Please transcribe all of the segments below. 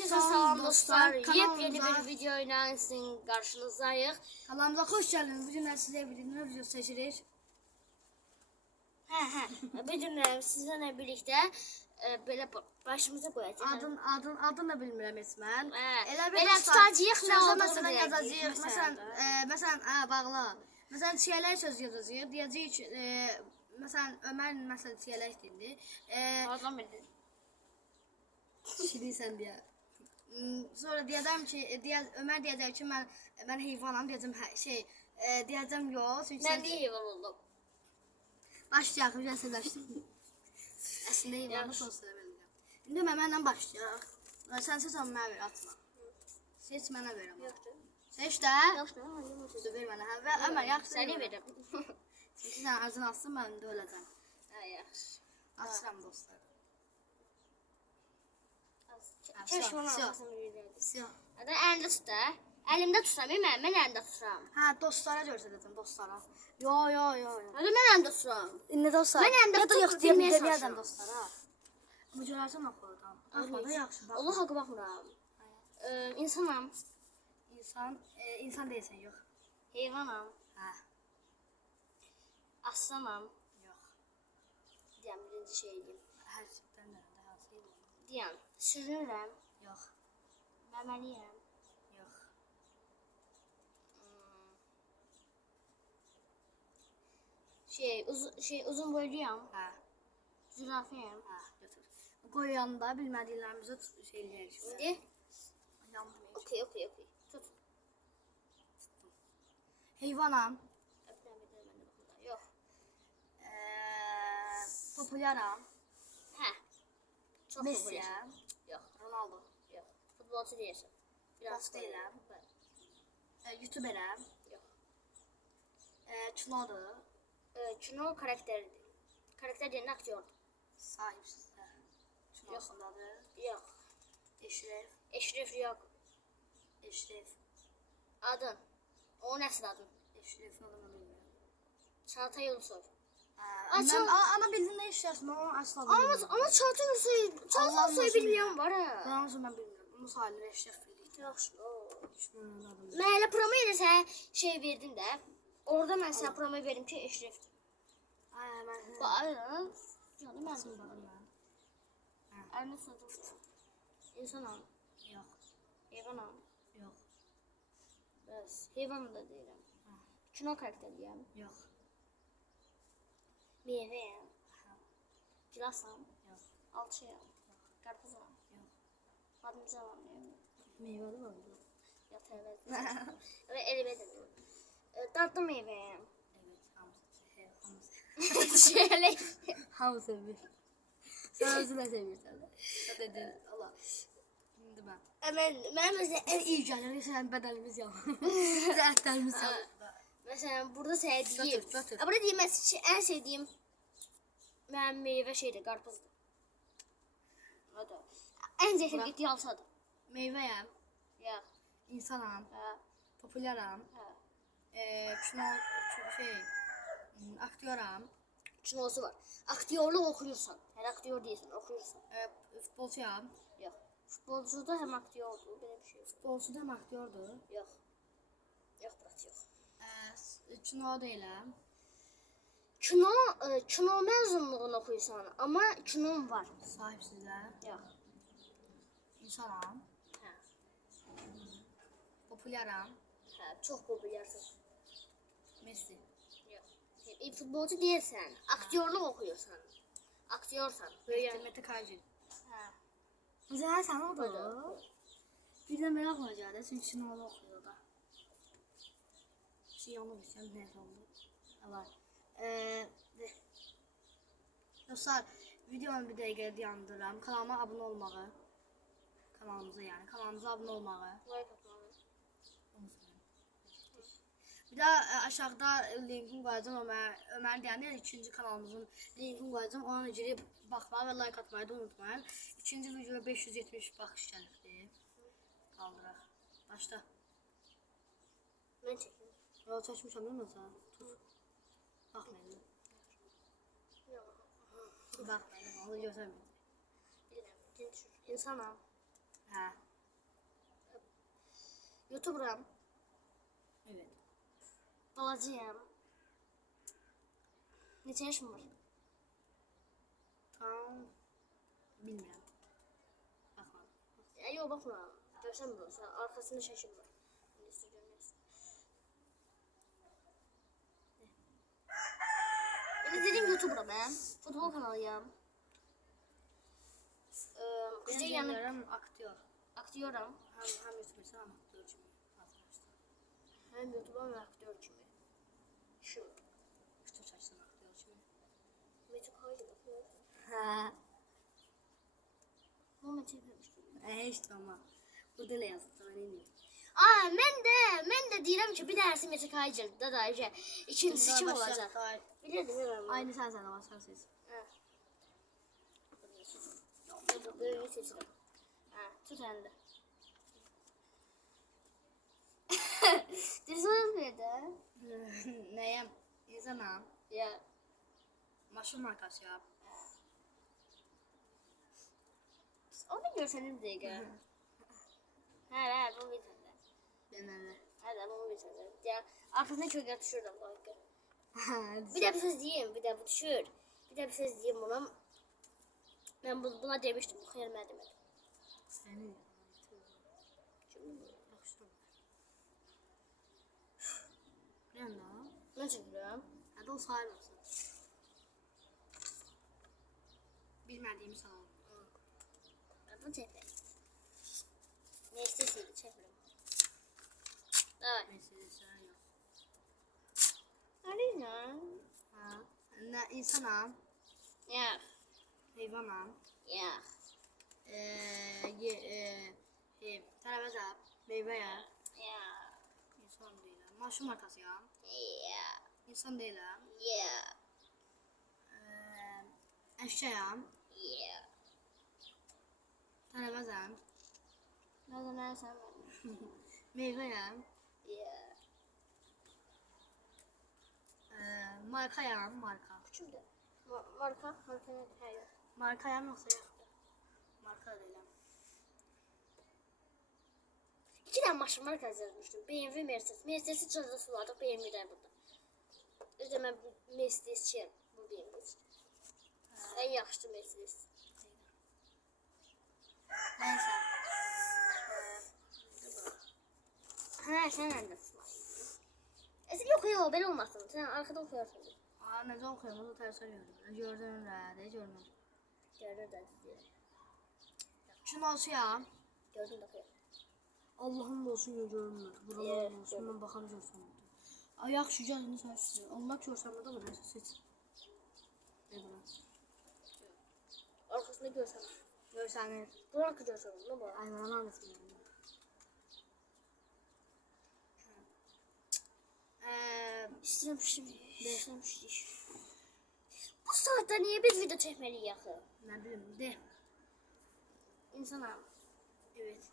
Herkese salam dostlar. Yepyeni bir video ile sizin karşınızdayıq. Kanalımıza hoş geldiniz. Bugün size bir ne video seçirik. Hə, hə. Bu gün ə, sizinlə birlikdə ə, belə ba- başımıza qoyacağıq. Adın adın adını bilmirəm esmən. Elə belə tutacağıq, nə olduğunu Məsələn yazacağıq. Məsələn, e, məsələn, hə, bağla. Məsələn, çiyələk söz yazacağıq. Deyəcəyik ki, e, məsələn, Ömər məsələn çiyələk dedi. E, Adam bildin. şirinsən deyə. Sonra deyəcəm ki, e, deyə, Ömər deyəcək ki, mən mən heyvanam deyəcəm, hə, şey, e, deyəcəm yox, çünki Mən də heyvan oldum. başlayaq, bir əsəbləşdim. Əslində heyvanı Yaxşı. son sıra bilmirəm. İndi mən mənlə başlayaq. Sən seç amma mənə ver, atma. Seç mənə ver amma. Seç də. Sözü ver mənə. Hə, Ömər yaxşı. Səni ver. verirəm. Çünki sən ağzını açsın, mən də öləcəm. Hə, yaxşı. Açıram dostlar. Keşke verirdim. Siyah. Hadi əlində tut da. Əlimdə tutsam, mən mən əlimdə tuturam. Hə, dostlara göstərəcəm, dostlara. Yo, yo, yo, yo. Hadi mən əlimdə tuturam. İndi dostlar. Mən da tutub yox deyə bilməyə bilməyəcəm dostlara. Bu görərsən oxudan. Baxmadı yaxşı. bax. Allah haqqı baxmıram. İnsanam, İnsan, e, insan deyilsən, yox. heyvanam, Hə, aslanam. yox. Deyəm birinci şey deyim. Hər şeydən də hansı heyvan? Deyəm, sürünürəm, Yox, məməliyəm. yox. Hmm. Şey, uz şey uzun boyluyam, Hə, zürafəyəm. hə, götür. Qoy yanında bilmədiklərimizi şey eləyərik. İndi, Yanmayın. okey, okey, okey. Tut. Heyvanam. Öpürəm, öpürəm, mən də baxıram. Yox. Eee, popularam. Hə. Çox. Yox, Ronaldo. yox. Futbolçu deyirsən. Biraz Boks deyiləm. Bəli. E, YouTuberəm. Yox. E, kinodur. Ee, kino karakteridir. Karakter yerine aktyordur. Sahibsizlər. Kinosundadır. Yok. Eşref. Eşref yok. Eşref. Adın. O nasıl adın? Eşrefin adını bilmirəm. Çağatay Ulusoy. Açıl- mən- a- Amma bildin nə işləsin, o asla Ama, bilmirəm. ama Çağatay Allah'ın Ulusoy olsun bilmeyen var mən bilmirəm. Onu Salih Eşref bildik. Yaxşı. o. Düşmanın adını. Mən elə promo ilə sənə şey verdim də. Orada mən sənə promo verdim ki, Eşrefdir. Ay, mən. Ayın canım mən mən? Əlini tutub. İnsanam, Yox, heyvanam. yox, Bəs heyvan da deyirəm. Kino karakteriyəm. yox, Meyvəyəm. hə, Gilasam. yox, Alçıyam. Qarpızam. yox. Badımcam. Meyvəli var bu. Yat evet. Ve elime de e, Tatlı meyveyim. Evet, he, Hamısı. Şöyle. Hamısı bir. Sen özünə sevirsən. Sən dedin, Allah. İndi mən. Hemen ben mesela En iyi gəlir, sən bədənimiz yox. Zətlərimiz yox. Mesela burada sevdiğim. Götür. Ya Burada diyeyim mesela en sevdiğim ben meyve şeydi karpuzdu. Da. En zehir gitti yalsadı. Meyvəyəm, Ya. insanam, Ha. popularam, Ha. eee, kino, kino- şey, m, aktyoram, Çinosu var. Aktörlük okuyorsan. Her aktör değilsin okuyorsan. eee, futbolçuyam. Yok. Futbolcu da hem aktördü. Böyle bir şey yok. Futbolçu da aktyordur. Yok. Yok bırak yok. S- kino deyiləm. Kino, e, mezunluğunu okursan ama kinon var. Sahibsizlər, Yok. insanam, Ha. popularam, Ha, çok popülersin. Messi. Yok. E, futbolcu değilsen, aktörlük okuyorsan. Aktörsen. Böyle. Mete Kajin. Ha. Güzel oldu. Böyle. Bir de merak olacak çünkü kinoda okuyor da. Şey onu bilsem ne oldu. Allah. Eee, de. Dostlar, videonu bir dəqiqə dayandıram. Kanalıma abunə olmağı, kanalımıza yəni, kanalımıza abunə olmağı Like unutmayın. Bir də ə, aşağıda linkini qoyacağam Ömər, Ömər deyəndə ikinci kanalımızın linkini qoyacağam. Ona girib baxmağı və like atmayı da unutmayın. İkinci videoya 570 baxış gəlibdi. Qaldıraq. Başla. Ben çekeyim. Yol çəkmişəm değil mi sən? Tut. Baxmayın. Yok. Baxmayın, onu götürməyin. Bilmem. İnsanım. Hə. YouTube'ram. Evet. Balacıyam. Neçə yaşım var? Tam bilmirəm. Baxma. Ya, yok bakma. Görsen bunu. Sen arkasında şaşım var. Öyle siz görmüyorsun. Ben dediğim YouTuber'ım ben. Futbol kanalıyım. Ee, Ben Kuzey yanık aktyor. aktörüm. Həm həm YouTuber, həm aktyor kimi hazırlaşdı. Hem YouTube'um ve aktör kimi. Şu. Çəksən aktyor kimi. Metin Kaydı bakıyor. Hə. Moment çekmemiştim. Heç amma. Burada elə yazdı, mən indi. Aa ben de ben de diyorum ki bir dersi Metin Kaydı da da işte ikincisi kim olacak? Bilirdim bilirdim. Aynı sən sənə başlarsınız. Ha. Böyle seçelim. Ha, tut elinde. Dilsiniz nerede? Nəyəm? İnsanam. Ya. Maşın markası yap. Onu görseniz de gel. Ha, ha, bu bir Deməli. Hadi bu bir tane. Ya, arkasına çok yatışırdım. Bakın. Bir de bir söz diyeyim, bir de bu düşür. Bir de bir söz diyeyim buna. Ben bu- buna demiştim, bu ben demedim. Səni Şimdi yaxşı. Brenda. ne çekiyorum? Hadi o saymasın. Bilmediğimi sana Ben bunu çekmedim. Ne isteseydi çekmedim. Nerede lan? Ha. Ne insanam, Ya, hayvanam, ya. ee, ye, ee, e, tərəvəzə, meyvəyə, Ya, insan deyiləm. Maşın markasıyam, ya, insan deyiləm. ya, Ee, əşyayam, ya. tərəvəzəm, Nerede nerede sen verdin? meyvəyəm, Ya. ee, markayam, marka. Küçüldü. Ma marka, marka ne? Hayır. Markayam yoxsa yoxdur. Marka da deyiləm. İki tane maşın markası yazmıştım. BMW, Mercedes. Mercedes'i çözde suladık, BMW'den burada. Bir de ben bu Mercedes'çiyim. Bu BMW. En yaxşı Mercedes. Nəysə. Ha sen neredesin? Esin yok yok ben olmasın. Sen arkada okuyorsun. Aa, necə oxuyum, o tərsə gördüm. Gördüm, rədə, gördüm. Gördün de diye. Kinoçuyam. Gördün de okuyor. Allah'ım da olsun görünmür. Evet, Buralar olsun, ben bakarım görsəm. Ay, yaxşı, gəlin səs. Allah görsəm də olur, nəsə seç. Ne bura? Arkasında görsen. Görsənir. Burak görsen. Ne bu? Ay, mənə İstedim şimdi. Bu saatte niye biz video çekmeliyiz yakı? nə bilim, de. İnsana Evet.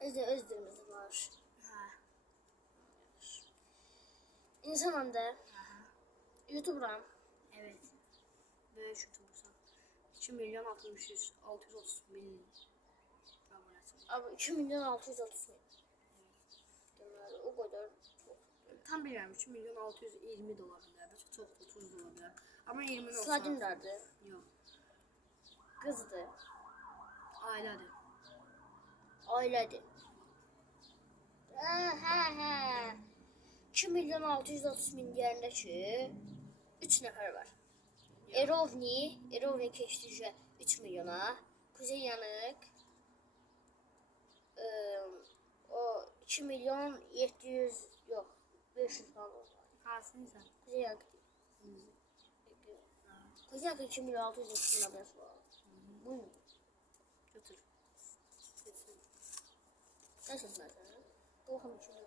özde özdürümüz var. Hə. İnsanım da. YouTube'dan Evet. Böyük youtubersan. 2 milyon 60 yüz 630 bin abonesi. abi 2 milyon 630 bin. O kadar çok. Tam bilmirəm 2 milyon 620 dolar. Bəlkə çox da 30 dolar bilər. Amma 20 olsa. Sladinlerdi. Yox. Kızdı. Ailədir. Ailədir. Hə, hə, hə. 2 milyon 630 bin deyəndə ki 3 nəfər var. Erovni, Erovni keçdi 3 milyona. Kuzey Yanık ıı, 2 milyon 700 yok 500 falan oldu. Hansını sən? Kuzey Yanık Kuzey Yanık 2 milyon 630 bin adresi var. Bu ne? Götür. Götür. Ne sözler sana? Bu konuşuyor.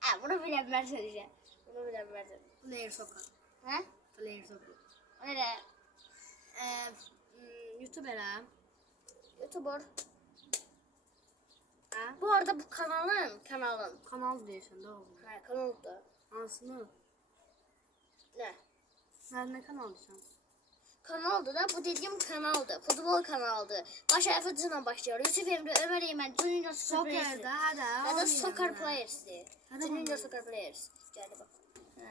Ha bunu bilemez söyleyeceğim. Bunu bilemez. Player soccer. Ha? Player soccer. O ne de? Eee, mm, YouTuberəm. Youtuber. Hə? Bu arada bu kanalın, kanalın. Kanal deyirsən də oğlum. Ha kanalda. Hansını? Ne? Sən nə kanal deyirsən? kanaldır da. Bu dediğim kanaldır. Futbol kanaldır. Baş harfi başlıyor. Yusuf Emre, Ömer Eymen, Junior Soccer Players. da hə də. Ya da Soccer. Players'dir. Hadi Junior. Soccer Players. Geldi bak. Ha.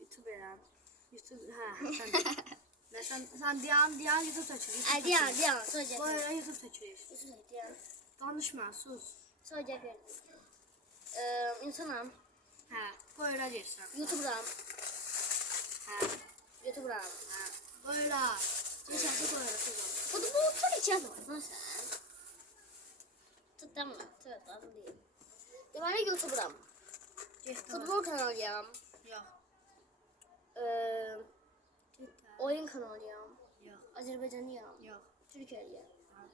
YouTube edirəm. YouTube hə, Nə sən sən diyan diyan YouTube seçir. Hadi ya, hadi ya. Söyle. Böyle YouTube seçir. Yusuf hadi ya. Danışma, sus. Söyle verdim. Ee, insanım. Hə, böyle deyirsən. YouTube'dan. Hə, YouTube'dan. hə. Böyle. Ki, böyle kızım. Futbol tur içeceğiz lan sen. Tuttum mu? Tut, adım değil. Deməli YouTube'dan. Getdi. Futbol kanalıyam. Yox. Ee, Oyun kanalıyam. Yox. Azerbaycanlıyam. Yox. Türkiye'liyim. Hə.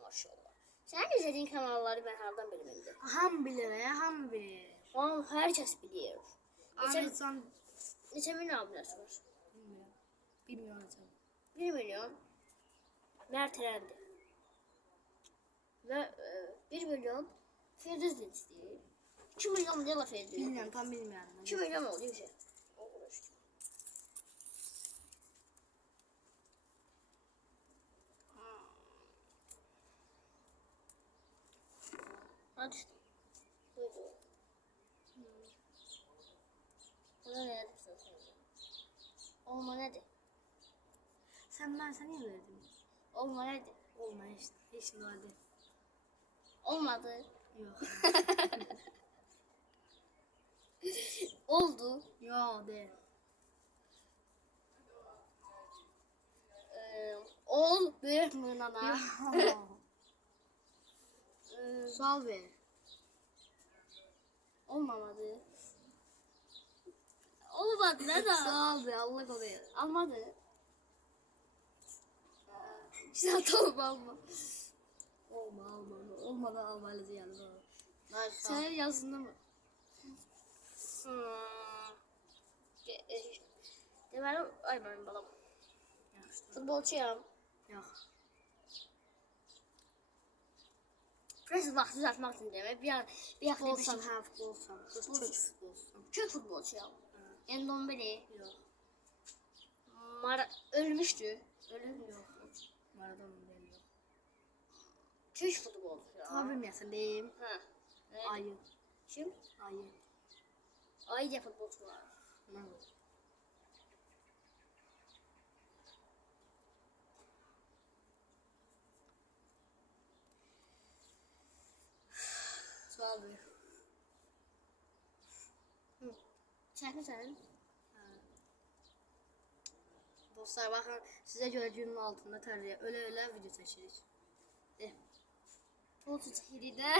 Maşallah. Sen izlediğin kanalları ben hardan bilmemdi. Ham bilir, ya, ham bilir. Onu herkes biliyor. Geçen, Ahmetcan neçə milyon abunəsi var? bilmirəm. Bilmirəm. 1 milyon Mert Erendi. Ve e, 1 milyon Firdevs istəyir. 2 milyon Dela Firdevs. Bilmirəm, tam bilmirəm. 2 milyon oldu bir şey. Hadi işte. Buydu. Buna ne sana söyleyeceğim. Olma nedir? Sən mən sənə niyə verdim? Olma nedir? Olma heç nə oldu. Olmadı. Yox. Oldu. Yox, deyil. Ee, ol büyük mırnana. Ee, Sual ver. olmamadı. Olmadı ne de? Sual ver, Allah koruyor. Almadı. Güzel olma alma. Olma, olma, olma. Olmadan almalıyız yani. Nice, Sen yazında mı? Deməli, ay mənim balam. Futbolçuyam. Yox. Biraz vaxt düzəltmək üçün demək. Bir bir vaxt Futbolsan, hə, futbolsan. Kök futbolsan. Kök futbolçuyam. Endombele. Yox. Mara ölmüşdü. Ölür Yox. Maradona deyil, yox. Kök futbolçuyam. Ta bilməyəsən, deyim. Hə. Evet. Ayı. Kim? Ayı. Ay diye futbolcu var. Nə ver. Hı. Çəkmirsən? Hə. Dostlar baxın, sizə görə günün altında tərliyə ölə-ölə video çəkirik. Eh. Futbolcu çəkirik də.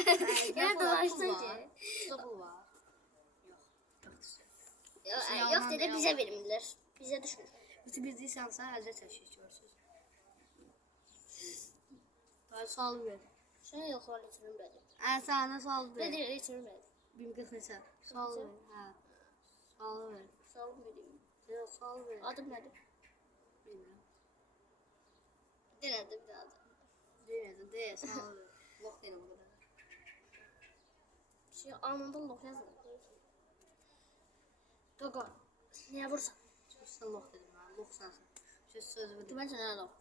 Yenə dolaşdın ki. Pul var. Yoxdur. Yox, Şey, dedi yalan. bizə vermirlər. Bizə düşmür. Bütün biz deyirsansa əldə çəkirik görürsüz. Daha sual ver. Sən yox, onu itirmədim. Ən sənə sual ver. Nədir, itirmədim. 1040 neçə? Sual ver. Hə. Sual ver. Sual verim. Yox, sual ver. Adım nədir? Bilmirəm. Denədim bir adım. Deyirəm, deyə sual ver. Lox deyirəm o qədər. Şey, anında lox yazın. Qaqa, niyə vursan? Sən lox dedim mən. Lox sənsən. Şey sözümü dedim. Demək nə lox?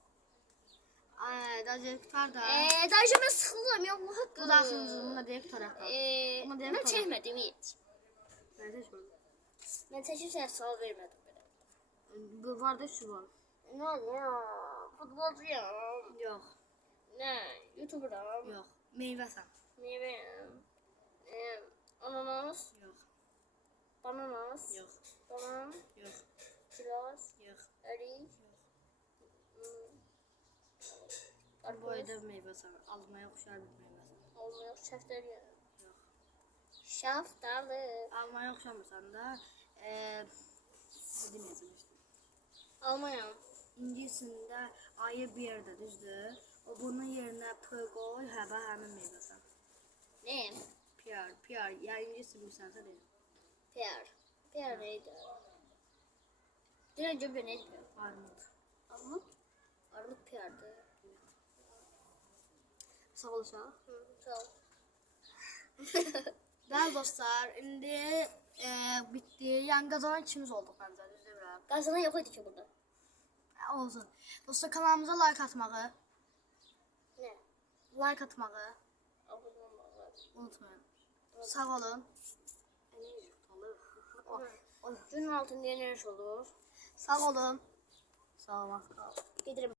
Dacı qutar da. Eee, dayıca mən sıxılıram, yox, bu haqqı. Bu da axırıncı, buna deyək qutaraq. Eee, Buna çəkmədim heç. Mən seçmədim. Mən çəkib sənə sual vermədim belə. Bu var da şu var. Nə ya? Futbolcuyam. Yox, Nə? YouTuberam. yox. Meyvəsən. Meyvəyəm. Eee, ananas, Yox, bananas, yox, banan, yox, kiraz, yox. ərik, hmm, Bu boyda meyvəsən. Almaya oxşar bir meyvəsən. olmuyor, şəftəli. Yox. Şaftalı. Almaya oxşamırsan da, eee, deməyəcəm işte. Almayam. İngiliscəsində ayı bir yerdə, düzdür? O bunun yerinə p qoy, hə və həmin meyvəsən. Neyim? PR, PR. Ya ingiliscə bilsənsə deyim. Pierre. Pierre neydi? Direkt cömbe neydi? Armud. Armut. Armut Pierre'di. Sağ ol uşaq. Hı, sağ ol. Bəli dostlar, indi e, bitdi. Yəni qazanan ikimiz düzdür bilirəm. Qazanan yok idi ki burada. Hə, Olsun. Dostlar kanalımıza like atmağı, Ne? like atmağı Abone olmalı. unutmayın. Sağ olun. Günün altında enerji olur. Sağ olun. Sağ olun. Gelirim.